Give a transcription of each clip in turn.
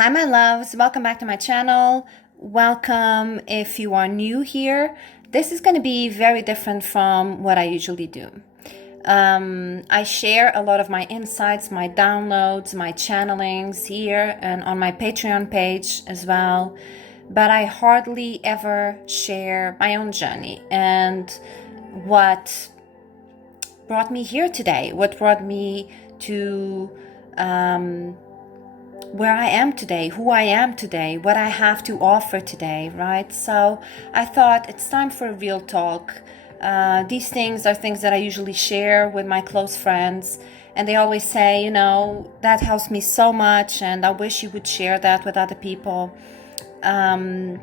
Hi, my loves. Welcome back to my channel. Welcome if you are new here. This is going to be very different from what I usually do. I share a lot of my insights, my downloads, my channelings here and on my Patreon page as well. But I hardly ever share my own journey and what brought me here today, what brought me to where I am today, who I am today, what I have to offer today, right? So I thought it's time for a real talk. These things are things that I usually share with my close friends, and they always say, that helps me so much, and I wish you would share that with other people. And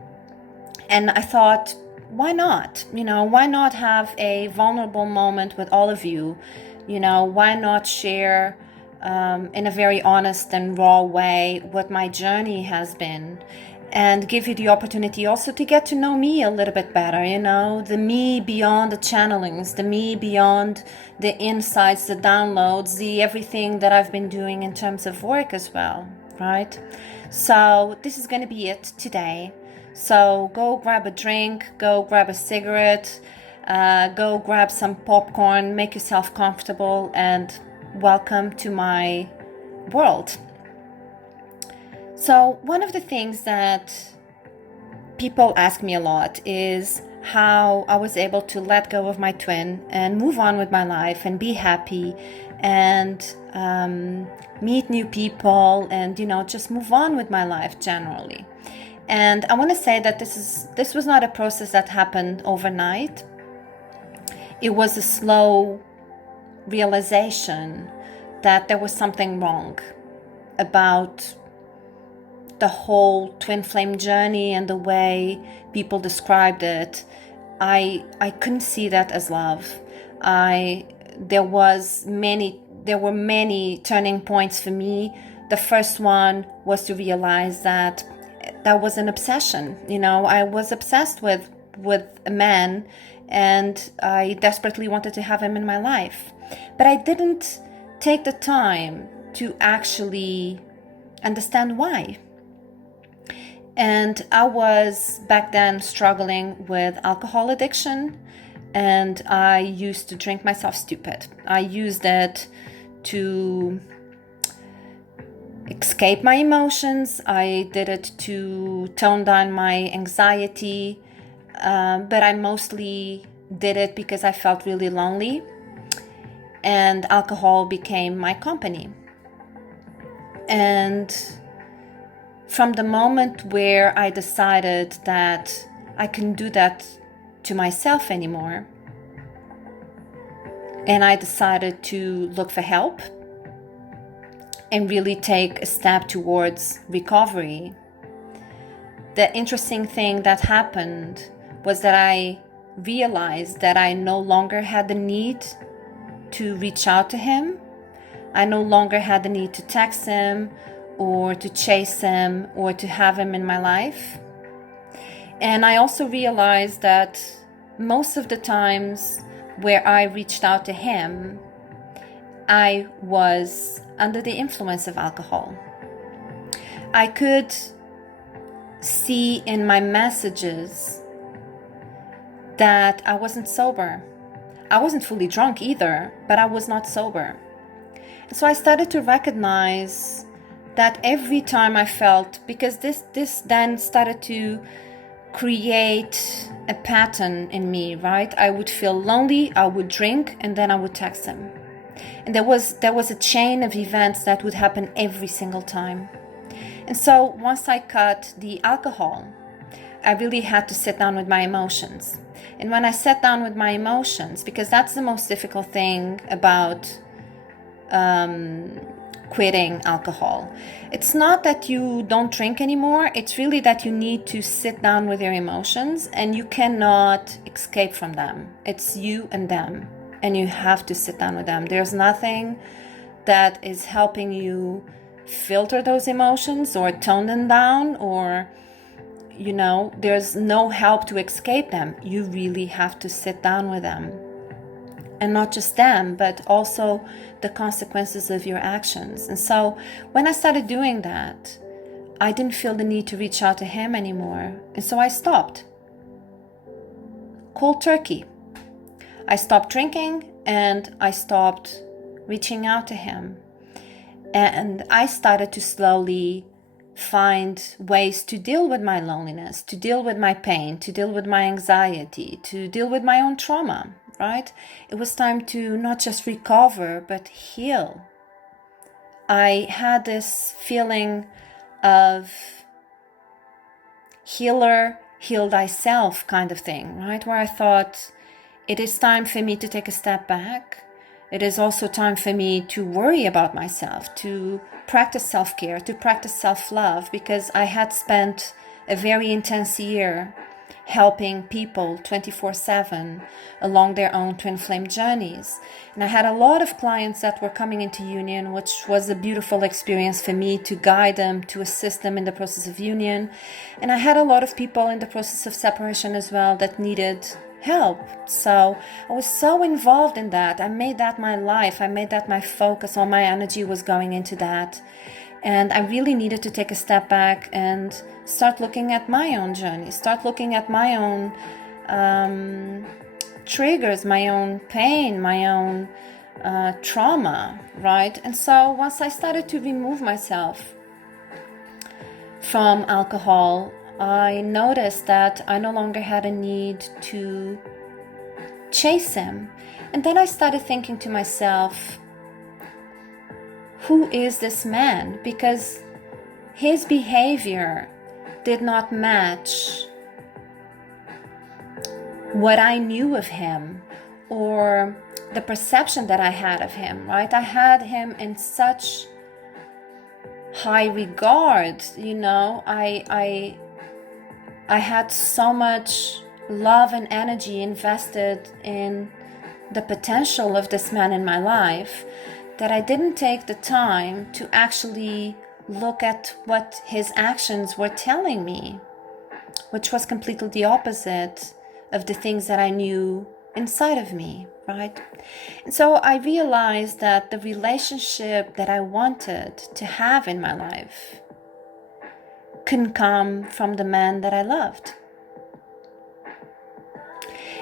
I thought, why not? Why not have a vulnerable moment with all of you? Why not share in a very honest and raw way what my journey has been, and give you the opportunity also to get to know me a little bit better, the me beyond the channelings, the me beyond the insights, the downloads, the everything that I've been doing in terms of work as well, right? So this is going to be it today. So go grab a drink, go grab a cigarette, go grab some popcorn, make yourself comfortable, and welcome to my world. So one of the things that people ask me a lot is how I was able to let go of my twin and move on with my life and be happy and meet new people and just move on with my life generally. And I want to say that this was not a process that happened overnight. It was a slow realization that there was something wrong about the whole twin flame journey and the way people described it. I couldn't see that as love. There were many turning points for me. The first one was to realize that was an obsession. I was obsessed with a man, and I desperately wanted to have him in my life. But I didn't take the time to actually understand why. And I was back then struggling with alcohol addiction, and I used to drink myself stupid. I used it to escape my emotions. I did it to tone down my anxiety, but I mostly did it because I felt really lonely, and alcohol became my company. And from the moment where I decided that I couldn't do that to myself anymore, and I decided to look for help and really take a step towards recovery, the interesting thing that happened was that I realized that I no longer had the need to reach out to him. I no longer had the need to text him or to chase him or to have him in my life. And I also realized that most of the times where I reached out to him, I was under the influence of alcohol. I could see in my messages that I wasn't sober. I wasn't fully drunk either, but I was not sober. So I started to recognize that every time I felt, because this then started to create a pattern in me, right? I would feel lonely, I would drink, and then I would text him. And there was a chain of events that would happen every single time. And so once I cut the alcohol, I really had to sit down with my emotions. And when I sat down with my emotions, because that's the most difficult thing about quitting alcohol. It's not that you don't drink anymore. It's really that you need to sit down with your emotions, and you cannot escape from them. It's you and them, and you have to sit down with them. There's nothing that is helping you filter those emotions or tone them down, or there's no help to escape them. You really have to sit down with them. And not just them, but also the consequences of your actions. And so when I started doing that, I didn't feel the need to reach out to him anymore. And so I stopped. Cold turkey. I stopped drinking and I stopped reaching out to him. And I started to slowly find ways to deal with my loneliness, to deal with my pain, to deal with my anxiety, to deal with my own trauma, right? It was time to not just recover, but heal. I had this feeling of healer, heal thyself kind of thing, right? Where I thought it is time for me to take a step back. It is also time for me to worry about myself, to practice self-care, to practice self-love, because I had spent a very intense year helping people 24/7 along their own twin flame journeys. And I had a lot of clients that were coming into union, which was a beautiful experience for me to guide them, to assist them in the process of union. And I had a lot of people in the process of separation as well that needed help. So I was so involved in that. I made that my life. I made that my focus. All my energy was going into that. And I really needed to take a step back and start looking at my own journey, start looking at my own triggers, my own pain, my own trauma, right? And so once I started to remove myself from alcohol, I noticed that I no longer had a need to chase him. And then I started thinking to myself, who is this man? Because his behavior did not match what I knew of him or the perception that I had of him, right? I had him in such high regard, you know. I had so much love and energy invested in the potential of this man in my life that I didn't take the time to actually look at what his actions were telling me, which was completely the opposite of the things that I knew inside of me, right? And so I realized that the relationship that I wanted to have in my life couldn't come from the man that I loved.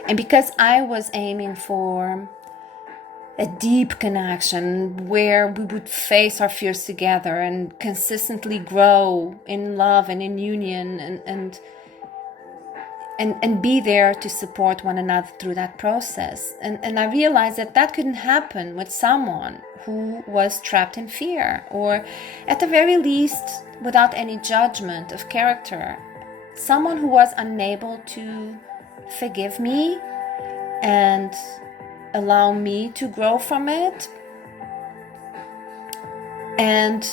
And because I was aiming for a deep connection where we would face our fears together and consistently grow in love and in union and be there to support one another through that process. And I realized that that couldn't happen with someone who was trapped in fear, or at the very least, without any judgment of character. Someone who was unable to forgive me and allow me to grow from it. And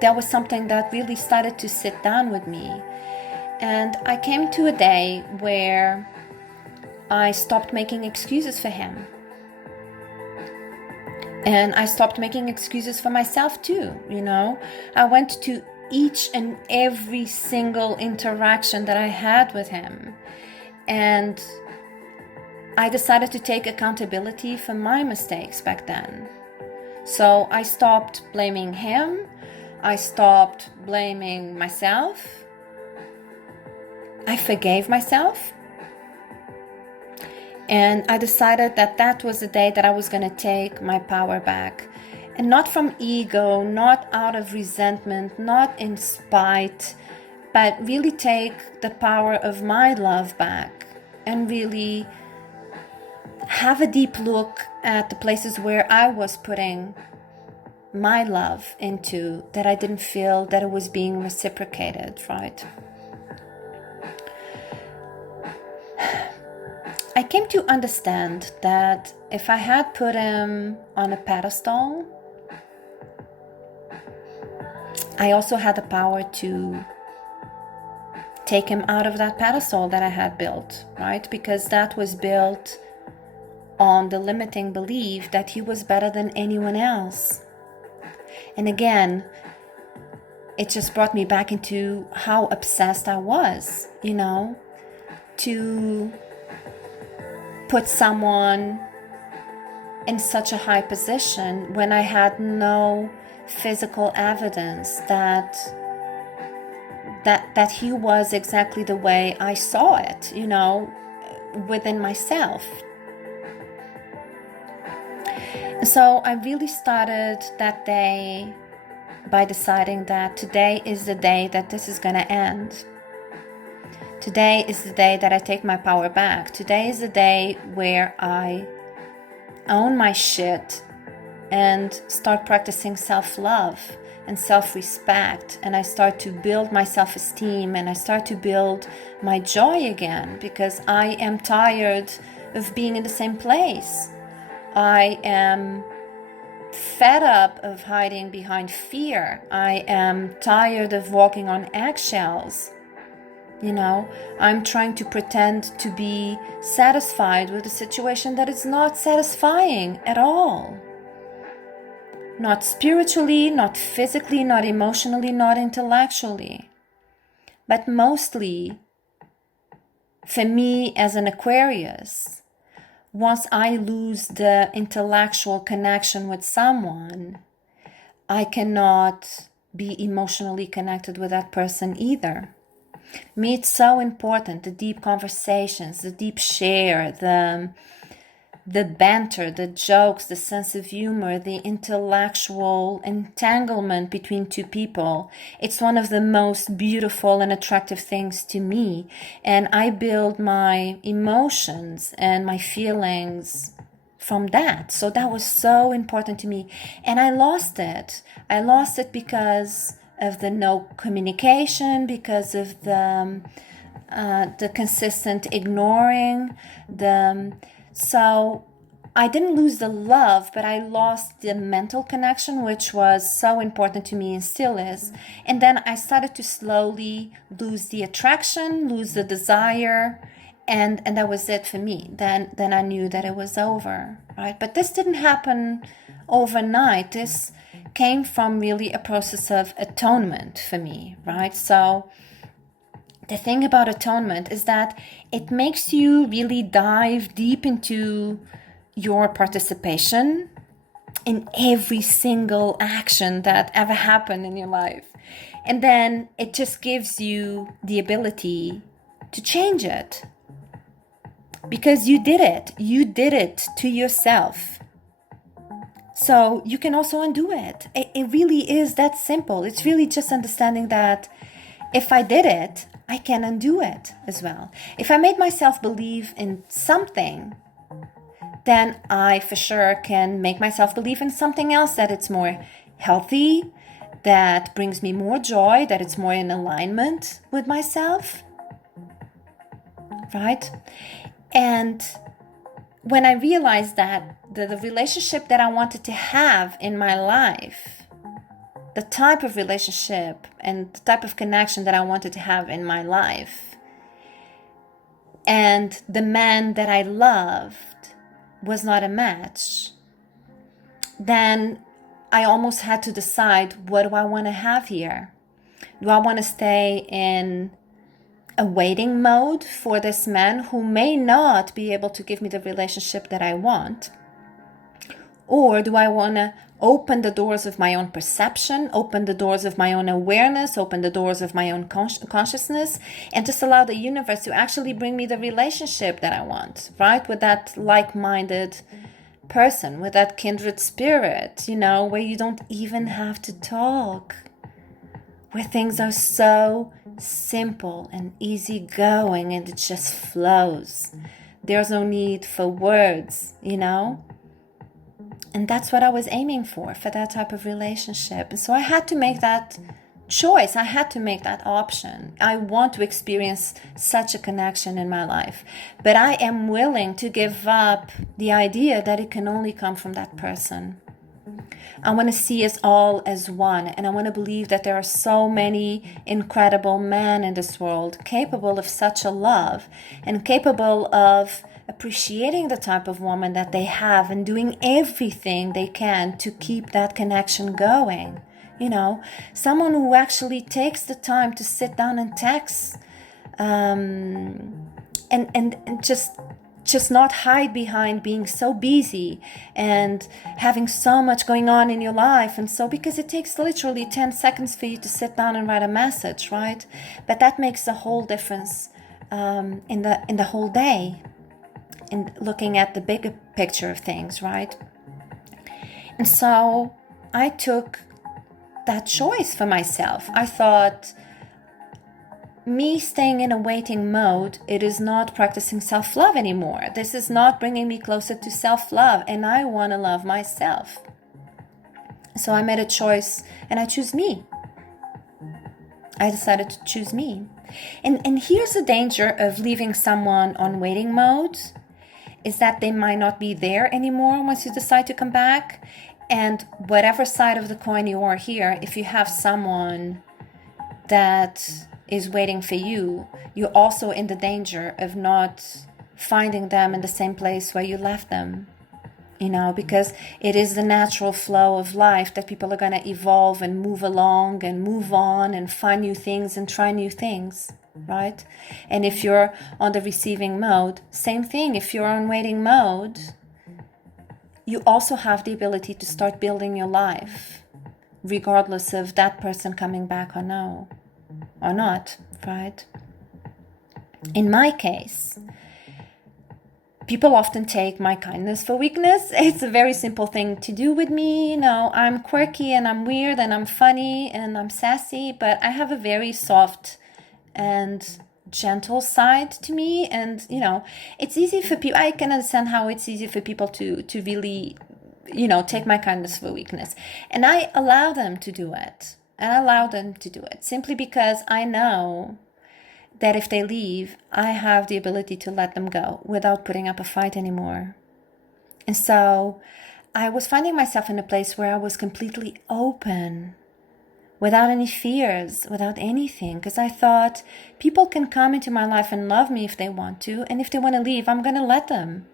that was something that really started to sit down with me. And I came to a day where I stopped making excuses for him. And I stopped making excuses for myself too, you know. I went to each and every single interaction that I had with him. And I decided to take accountability for my mistakes back then. So I stopped blaming him. I stopped blaming myself. I forgave myself. And I decided that that was the day that I was going to take my power back. And not from ego, not out of resentment, not in spite, but really take the power of my love back and really have a deep look at the places where I was putting my love into that I didn't feel that it was being reciprocated, right? I came to understand that if I had put him on a pedestal, I also had the power to take him out of that pedestal that I had built, right? Because that was built on the limiting belief that he was better than anyone else. And again, it just brought me back into how obsessed I was, you know, to put someone in such a high position when I had no physical evidence that that he was exactly the way I saw it, within myself. So I really started that day by deciding that today is the day that this is going to end. Today is the day that I take my power back. Today is the day where I own my shit and start practicing self-love and self-respect, and I start to build my self-esteem, and I start to build my joy again, because I am tired of being in the same place. I am fed up of hiding behind fear. I am tired of walking on eggshells. I'm trying to pretend to be satisfied with a situation that is not satisfying at all. Not spiritually, not physically, not emotionally, not intellectually. But mostly, for me as an Aquarius, once I lose the intellectual connection with someone, I cannot be emotionally connected with that person either. Me, it's so important, the deep conversations, the deep share, the banter, the jokes, the sense of humor, the intellectual entanglement between two people. It's one of the most beautiful and attractive things to me. And I build my emotions and my feelings from that. So that was so important to me. And I lost it. I lost it because of the no communication, because of the consistent ignoring, so I didn't lose the love, but I lost the mental connection, which was so important to me and still is. And then I started to slowly lose the attraction, lose the desire, and that was it for me. Then I knew that it was over, right? But this didn't happen overnight. This came from really a process of atonement for me, right? So the thing about atonement is that it makes you really dive deep into your participation in every single action that ever happened in your life. And then it just gives you the ability to change it. Because you did it. You did it to yourself. So you can also undo it. It really is that simple. It's really just understanding that if I did it, I can undo it as well. If I made myself believe in something, then I for sure can make myself believe in something else, that it's more healthy, that brings me more joy, that it's more in alignment with myself, right? And when I realized that the relationship that I wanted to have in my life, the type of relationship and the type of connection that I wanted to have in my life, and the man that I loved was not a match, then I almost had to decide, what do I want to have here? Do I want to stay in a waiting mode for this man who may not be able to give me the relationship that I want? Or do I want to open the doors of my own perception, open the doors of my own awareness, open the doors of my own consciousness, and just allow the universe to actually bring me the relationship that I want, right? With that like-minded person, with that kindred spirit, where you don't even have to talk, where things are so simple and easygoing and it just flows. There's no need for words, And that's what I was aiming for that type of relationship. And so I had to make that choice. I had to make that option. I want to experience such a connection in my life. But I am willing to give up the idea that it can only come from that person. I want to see us all as one. And I want to believe that there are so many incredible men in this world capable of such a love and capable of appreciating the type of woman that they have and doing everything they can to keep that connection going. Someone who actually takes the time to sit down and text and just just not hide behind being so busy and having so much going on in your life. And so, because it takes literally 10 seconds for you to sit down and write a message, right? But that makes a whole difference in the whole day, in looking at the bigger picture of things, right? And so I took that choice for myself. I thought, me staying in a waiting mode, it is not practicing self-love anymore. This is not bringing me closer to self-love, and I want to love myself. So I made a choice, and I choose me. I decided to choose me. And here's the danger of leaving someone on waiting mode, is that they might not be there anymore once you decide to come back. And whatever side of the coin you are here, if you have someone that is waiting for you, you're also in the danger of not finding them in the same place where you left them, because it is the natural flow of life that people are going to evolve and move along and move on and find new things and try new things, right? And if you're on the receiving mode, same thing. If you're on waiting mode, you also have the ability to start building your life, regardless of that person coming back or no. Or not, right? In my case, people often take my kindness for weakness. It's a very simple thing to do with me. I'm quirky and I'm weird and I'm funny and I'm sassy, but I have a very soft and gentle side to me. And, it's easy for people. I can understand how it's easy for people to really, take my kindness for weakness. And I allow them to do it. And I allow them to do it simply because I know that if they leave, I have the ability to let them go without putting up a fight anymore. And so I was finding myself in a place where I was completely open, without any fears, without anything, because I thought people can come into my life and love me if they want to, and if they want to leave, I'm going to let them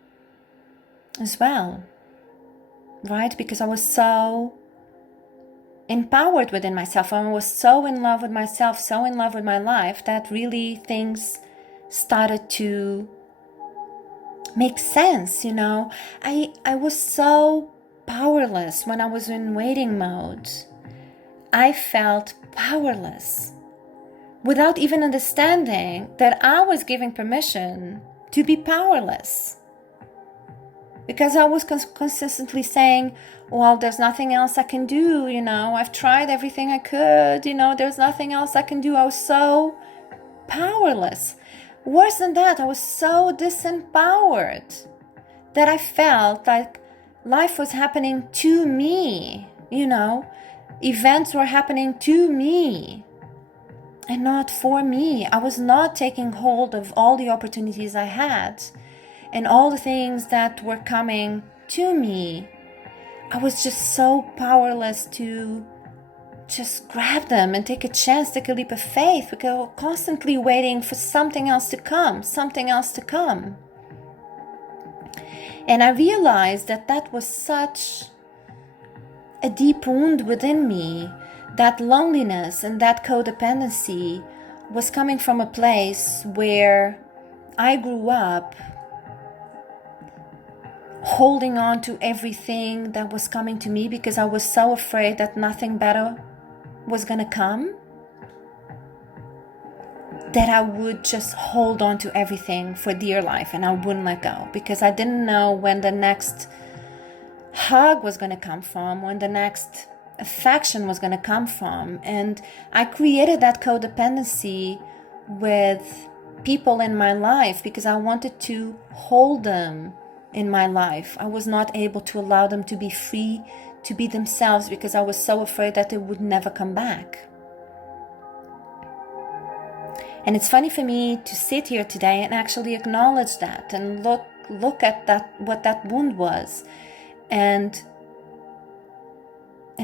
as well, right? Because I was so empowered within myself. I was so in love with myself, so in love with my life, that really things started to make sense. I was so powerless when I was in waiting mode. I felt powerless without even understanding that I was giving permission to be powerless, because I was consistently saying, well, there's nothing else I can do, I've tried everything I could, there's nothing else I can do. I was so powerless. Worse than that, I was so disempowered that I felt like life was happening to me, events were happening to me and not for me. I was not taking hold of all the opportunities I had and all the things that were coming to me. I was just so powerless to just grab them and take a chance, take a leap of faith, because I was constantly waiting for something else to come. And I realized that was such a deep wound within me. That loneliness and that codependency was coming from a place where I grew up holding on to everything that was coming to me because I was so afraid that nothing better was going to come, that I would just hold on to everything for dear life and I wouldn't let go, because I didn't know when the next hug was going to come from, when the next affection was going to come from. And I created that codependency with people in my life because I wanted to hold them in my life. I was not able to allow them to be free, to be themselves, because I was so afraid that they would never come back. And it's funny for me to sit here today and actually acknowledge that and look at that, what that wound was, and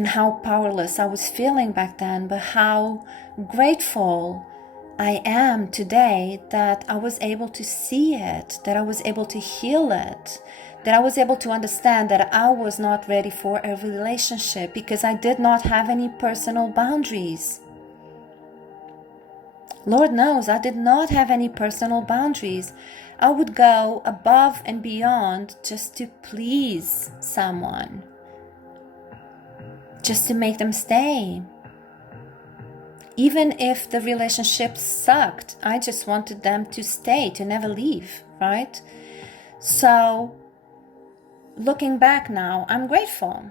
how powerless I was feeling back then, but how grateful I am today that I was able to see it, that I was able to heal it, that I was able to understand that I was not ready for a relationship because I did not have any personal boundaries. Lord knows I did not have any personal boundaries. I would go above and beyond just to please someone, just to make them stay. Even if the relationship sucked, I just wanted them to stay, to never leave, right? So, looking back now, I'm grateful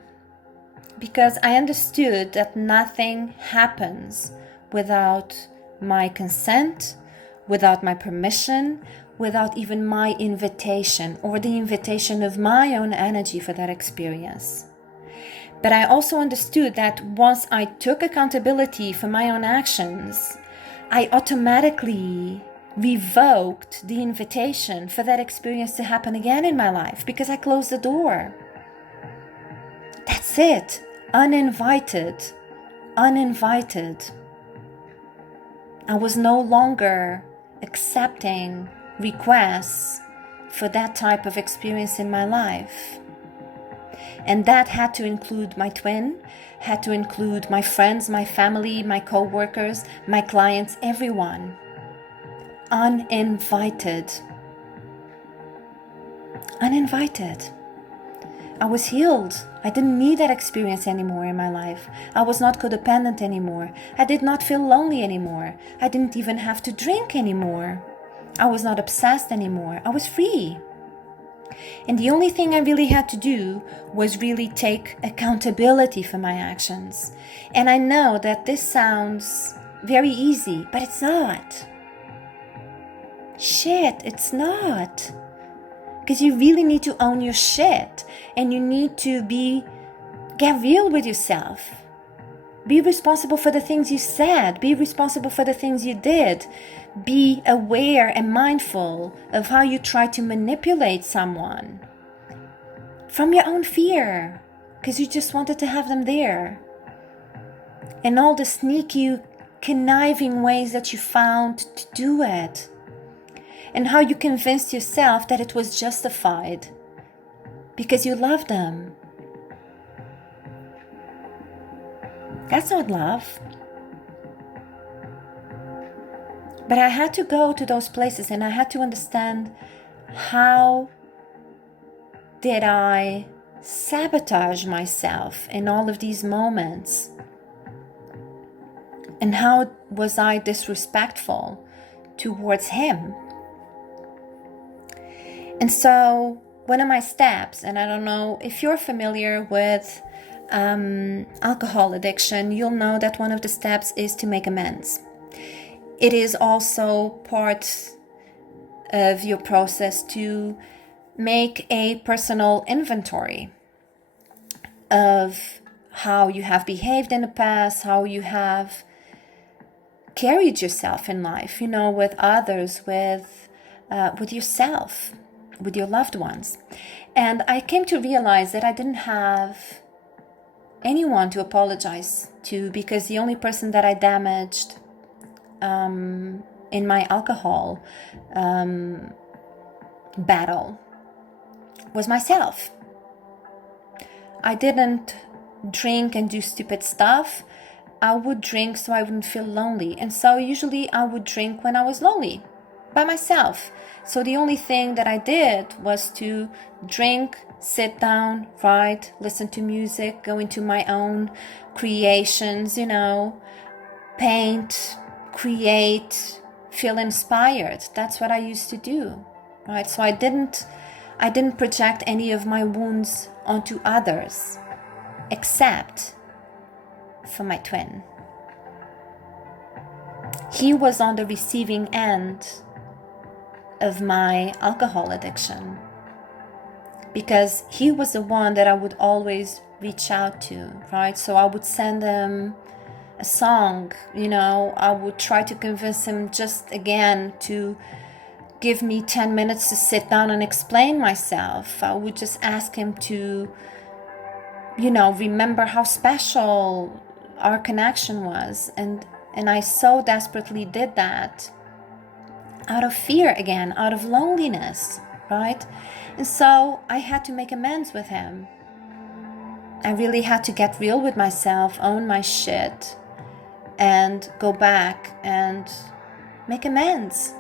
because I understood that nothing happens without my consent, without my permission, without even my invitation or the invitation of my own energy for that experience. But I also understood that once I took accountability for my own actions, I automatically revoked the invitation for that experience to happen again in my life because I closed the door. That's it. Uninvited. Uninvited. I was no longer accepting requests for that type of experience in my life. And that had to include my twin, had to include my friends, my family, my co-workers, my clients, everyone. Uninvited. Uninvited. I was healed. I didn't need that experience anymore in my life. I was not codependent anymore. I did not feel lonely anymore. I didn't even have to drink anymore. I was not obsessed anymore. I was free. And the only thing I really had to do was really take accountability for my actions. And I know that this sounds very easy, but it's not. Shit, it's not. Because you really need to own your shit. And you need to get real with yourself. Be responsible for the things you said. Be responsible for the things you did. Be aware and mindful of how you try to manipulate someone from your own fear, because you just wanted to have them there. And all the sneaky, conniving ways that you found to do it. And how you convinced yourself that it was justified because you love them. That's not love. But I had to go to those places and I had to understand how did I sabotage myself in all of these moments? And how was I disrespectful towards him? And so one of my steps, and I don't know if you're familiar with alcohol addiction, you'll know that one of the steps is to make amends. It is also part of your process to make a personal inventory of how you have behaved in the past, how you have carried yourself in life, with others, with yourself, with your loved ones. And I came to realize that I didn't have anyone to apologize to, because the only person that I damaged in my alcohol battle was myself. I didn't drink and do stupid stuff. I would drink so I wouldn't feel lonely. And so usually I would drink when I was lonely by myself. So the only thing that I did was to drink, sit down, write, listen to music, go into my own creations, paint, create, feel inspired. That's what I used to do, right? So I didn't project any of my wounds onto others, except for my twin. He was on the receiving end of my alcohol addiction, because he was the one that I would always reach out to, right? So I would send him a song, I would try to convince him just again to give me 10 minutes to sit down and explain myself. I would just ask him to, remember how special our connection was. And I so desperately did that out of fear again, out of loneliness, right? And so I had to make amends with him. I really had to get real with myself, own my shit, and go back and make amends.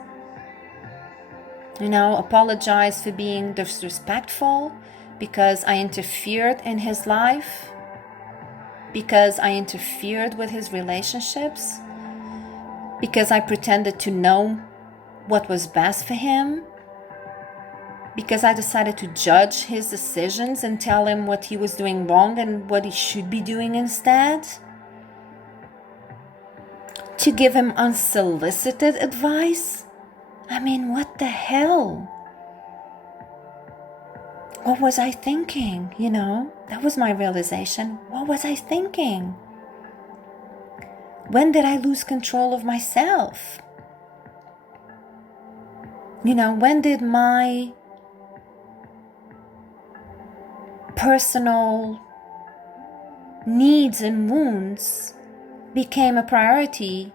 Apologize for being disrespectful because I interfered in his life, because I interfered with his relationships, because I pretended to know what was best for him, because I decided to judge his decisions and tell him what he was doing wrong and what he should be doing instead, to give him unsolicited advice. I mean, what the hell? What was I thinking? That was my realization. What was I thinking? When did I lose control of myself? When did my personal needs and wounds became a priority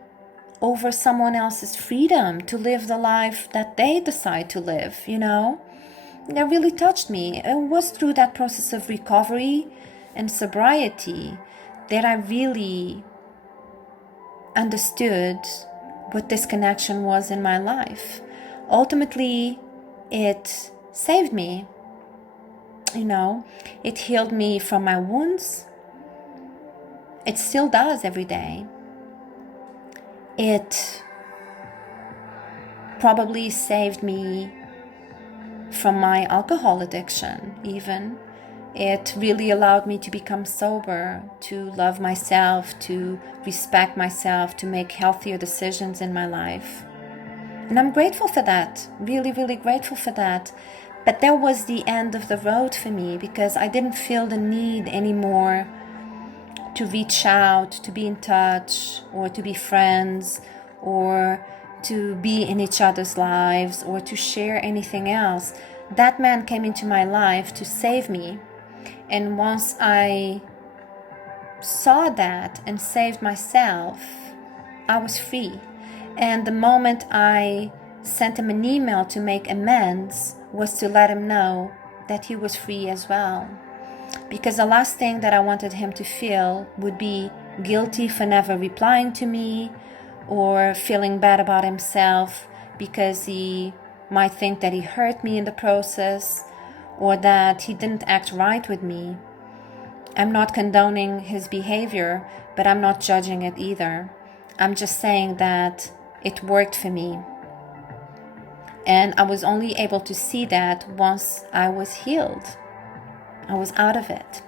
over someone else's freedom to live the life that they decide to live? That really touched me. It was through that process of recovery and sobriety that I really understood what this connection was in my life. Ultimately, it saved me. It healed me from my wounds. It still does every day. It probably saved me from my alcohol addiction even. It really allowed me to become sober, to love myself, to respect myself, to make healthier decisions in my life. And I'm grateful for that, really, really grateful for that. But that was the end of the road for me because I didn't feel the need anymore to reach out, to be in touch, or to be friends, or to be in each other's lives, or to share anything else. That man came into my life to save me. And once I saw that and saved myself, I was free. And the moment I sent him an email to make amends was to let him know that he was free as well. Because the last thing that I wanted him to feel would be guilty for never replying to me, or feeling bad about himself because he might think that he hurt me in the process, or that he didn't act right with me. I'm not condoning his behavior, but I'm not judging it either. I'm just saying that it worked for me. And I was only able to see that once I was healed. I was out of it.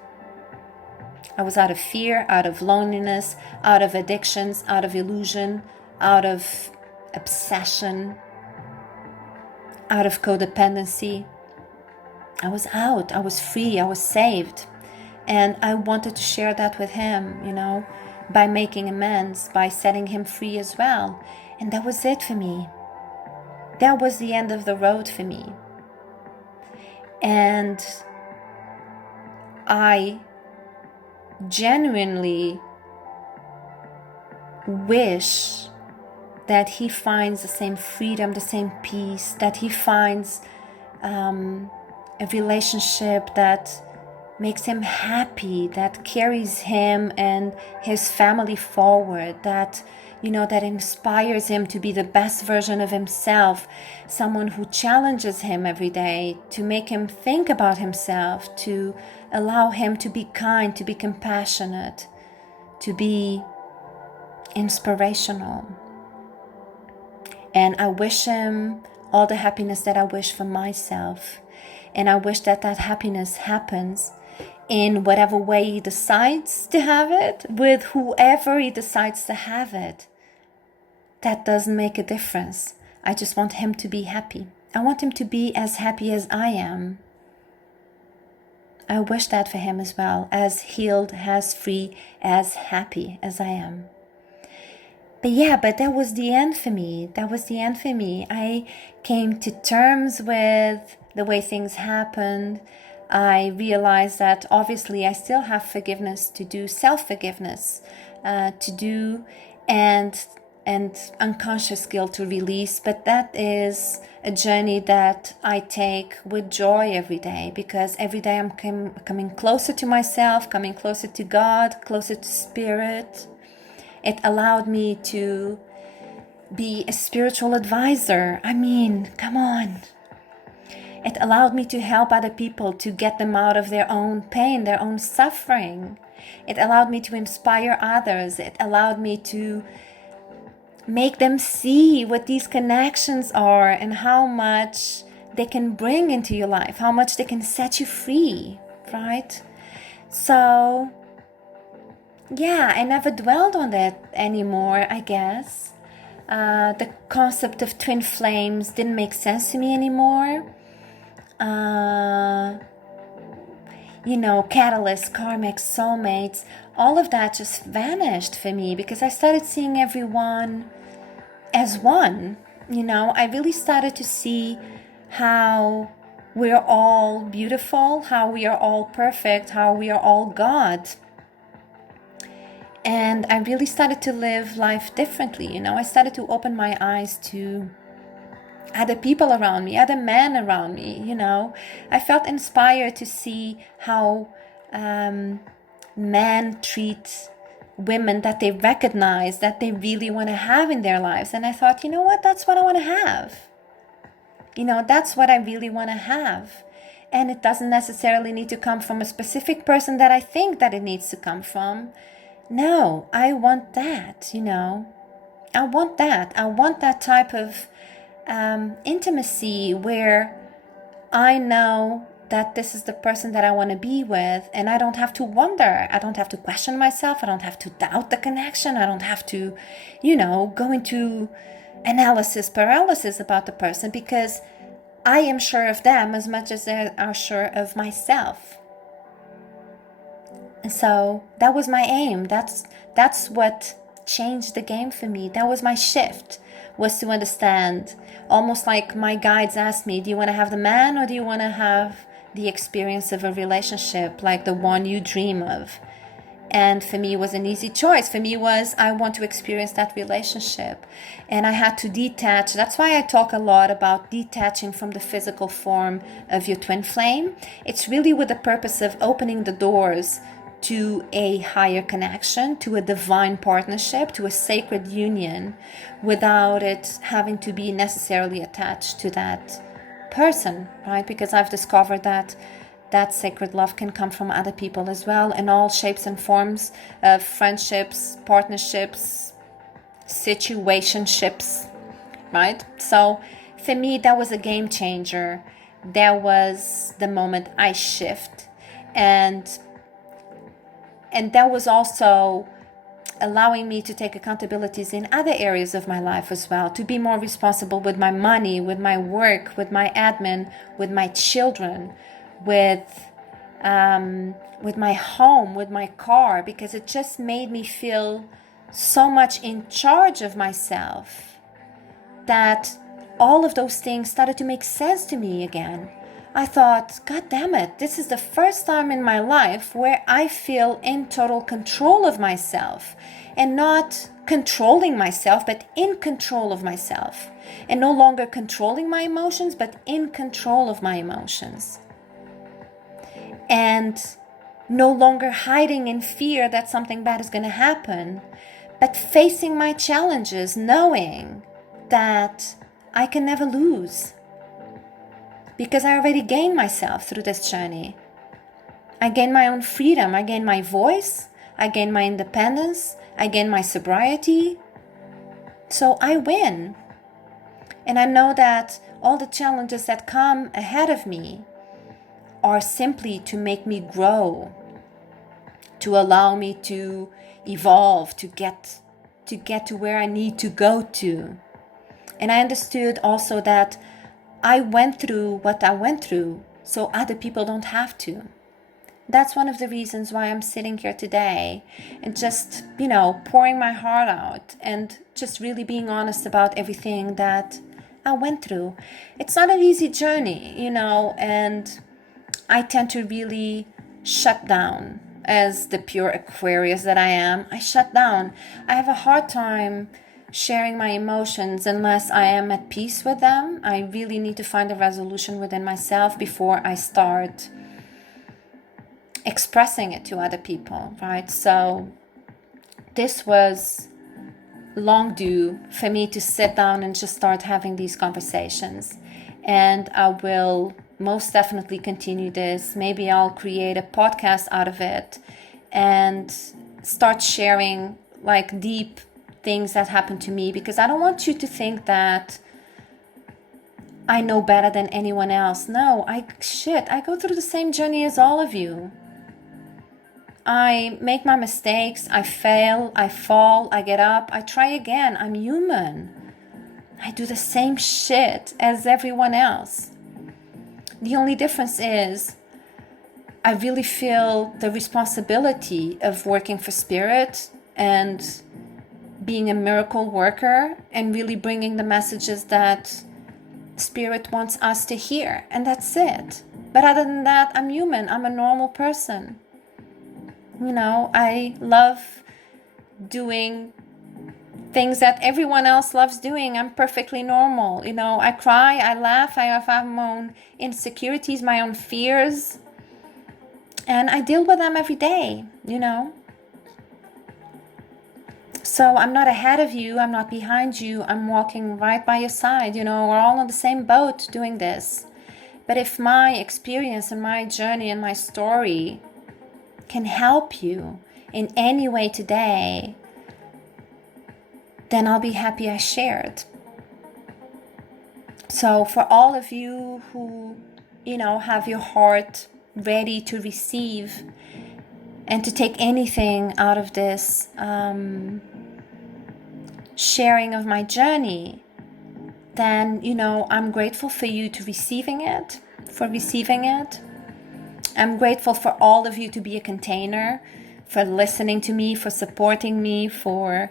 I was out of fear, out of loneliness, out of addictions, out of illusion, out of obsession, out of codependency. I was out. I was free. I was saved. And I wanted to share that with him, by making amends, by setting him free as well. And that was it for me. That was the end of the road for me. And I genuinely wish that he finds the same freedom, the same peace, that he finds a relationship that makes him happy, that carries him and his family forward, that that inspires him to be the best version of himself, someone who challenges him every day, to make him think about himself, to allow him to be kind, to be compassionate, to be inspirational. And I wish him all the happiness that I wish for myself. And I wish that happiness happens in whatever way he decides to have it, with whoever he decides to have it. That doesn't make a difference. I just want him to be happy. I want him to be as happy as I am. I wish that for him as well, as healed, as free, as happy as I am. But that was the end for me. I came to terms with the way things happened. I realized that obviously I still have forgiveness to do, self-forgiveness to do, and unconscious guilt to release. But that is a journey that I take with joy every day, because every day I'm coming closer to myself, coming closer to God, closer to Spirit. It allowed me to be a spiritual advisor. I mean, come on. It allowed me to help other people to get them out of their own pain, their own suffering. It allowed me to inspire others. It allowed me to make them see what these connections are and how much they can bring into your life, how much they can set you free, right? So, yeah, I never dwelled on that anymore, I guess. The concept of twin flames didn't make sense to me anymore. Catalysts, karmic, soulmates, all of that just vanished for me because I started seeing everyone as one. I really started to see how we're all beautiful, how we are all perfect, how we are all God. And I really started to live life differently. I started to open my eyes to other people around me, other men around me. I felt inspired to see how men treat women that they recognize, that they really want to have in their lives. And I thought, you know what, that's what I want to have. That's what I really want to have. And it doesn't necessarily need to come from a specific person that I think that it needs to come from. No, I want that, I want that. I want that type of intimacy where I know that this is the person that I want to be with, and I don't have to wonder. I don't have to question myself. I don't have to doubt the connection. I don't have to, go into analysis paralysis about the person, because I am sure of them as much as they are sure of myself. And so that was my aim. That's what changed the game for me. That was my shift, was to understand. Almost like my guides asked me, do you want to have the man or do you want to have the experience of a relationship like the one you dream of? And for me, it was an easy choice. For me, I want to experience that relationship. And I had to detach. That's why I talk a lot about detaching from the physical form of your twin flame. It's really with the purpose of opening the doors to a higher connection, to a divine partnership, to a sacred union, without it having to be necessarily attached to that person, right? Because I've discovered that sacred love can come from other people as well, in all shapes and forms of friendships, partnerships, situationships, right? So for me, that was a game changer. That was the moment I shift. And that was also allowing me to take accountabilities in other areas of my life as well, to be more responsible with my money, with my work, with my admin, with my children, with my home, with my car, because it just made me feel so much in charge of myself that all of those things started to make sense to me again. I thought, God damn it, this is the first time in my life where I feel in total control of myself, and not controlling myself, but in control of myself, and no longer controlling my emotions, but in control of my emotions. And no longer hiding in fear that something bad is going to happen, but facing my challenges, knowing that I can never lose. Because I already gained myself through this journey. I gained my own freedom. I gained my voice. I gained my independence. I gained my sobriety. So I win. And I know that all the challenges that come ahead of me are simply to make me grow, to allow me to evolve, to get to where I need to go to. And I understood also that I went through what I went through, so other people don't have to. That's one of the reasons why I'm sitting here today and just, pouring my heart out and just really being honest about everything that I went through. It's not an easy journey, and I tend to really shut down. As the pure Aquarius that I am, I shut down. I have a hard time sharing my emotions unless I am at peace with them. I really need to find a resolution within myself before I start expressing it to other people, right? So this was long due for me to sit down and just start having these conversations. And I will most definitely continue this. Maybe I'll create a podcast out of it and start sharing like deep things that happen to me, because I don't want you to think that I know better than anyone else. No, I go through the same journey as all of you. I make my mistakes, I fail, I fall, I get up, I try again. I'm human. I do the same shit as everyone else. The only difference is I really feel the responsibility of working for Spirit and being a miracle worker and really bringing the messages that Spirit wants us to hear. And that's it. But other than that, I'm human. I'm a normal person. You know, I love doing things that everyone else loves doing. I'm perfectly normal. You know, I cry, I laugh, I have my own insecurities, my own fears. And I deal with them every day, you know. So I'm not ahead of you, I'm not behind you, I'm walking right by your side. You know, we're all on the same boat doing this. But if my experience and my journey and my story can help you in any way today, then I'll be happy I shared. So for all of you who, you know, have your heart ready to receive and to take anything out of this sharing of my journey, then, you know, I'm grateful for you for receiving it. I'm grateful for all of you to be a container, for listening to me, for supporting me, for,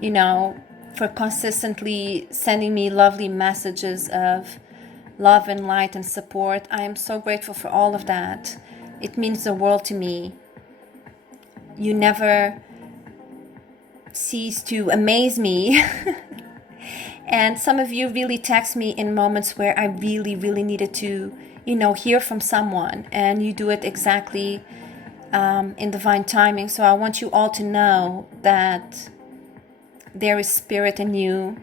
you know, for consistently sending me lovely messages of love and light and support. I am so grateful for all of that. It means the world to me. You never cease to amaze me. And some of you really text me in moments where I really, really needed to, you know, hear from someone, and you do it exactly in divine timing. So I want you all to know that there is Spirit in you,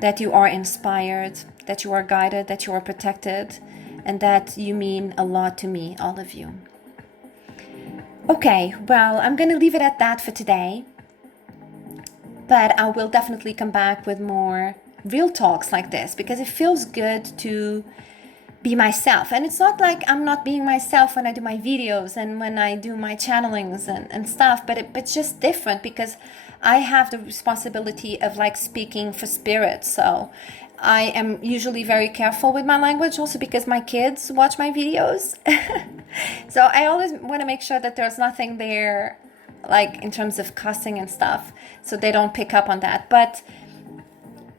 that you are inspired, that you are guided, that you are protected, and that you mean a lot to me, all of you. Okay, well, I'm going to leave it at that for today. But I will definitely come back with more real talks like this, because it feels good to be myself. And it's not like I'm not being myself when I do my videos and when I do my channelings and stuff, but it's just different because I have the responsibility of like speaking for Spirit. So I am usually very careful with my language, also because my kids watch my videos. So I always want to make sure that there's nothing there like in terms of cussing and stuff, so they don't pick up on that. But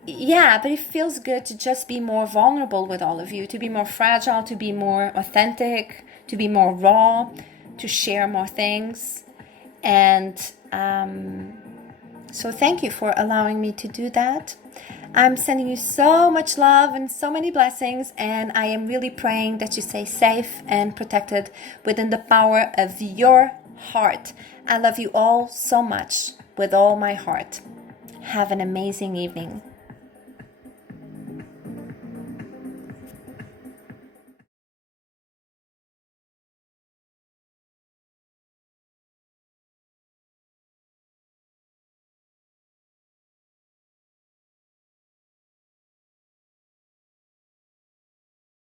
yeah, but it feels good to just be more vulnerable with all of you, to be more fragile, to be more authentic, to be more raw, to share more things. And so thank you for allowing me to do that. I'm sending you so much love and so many blessings, and I am really praying that you stay safe and protected within the power of your heart. I love you all so much with all my heart. Have an amazing evening.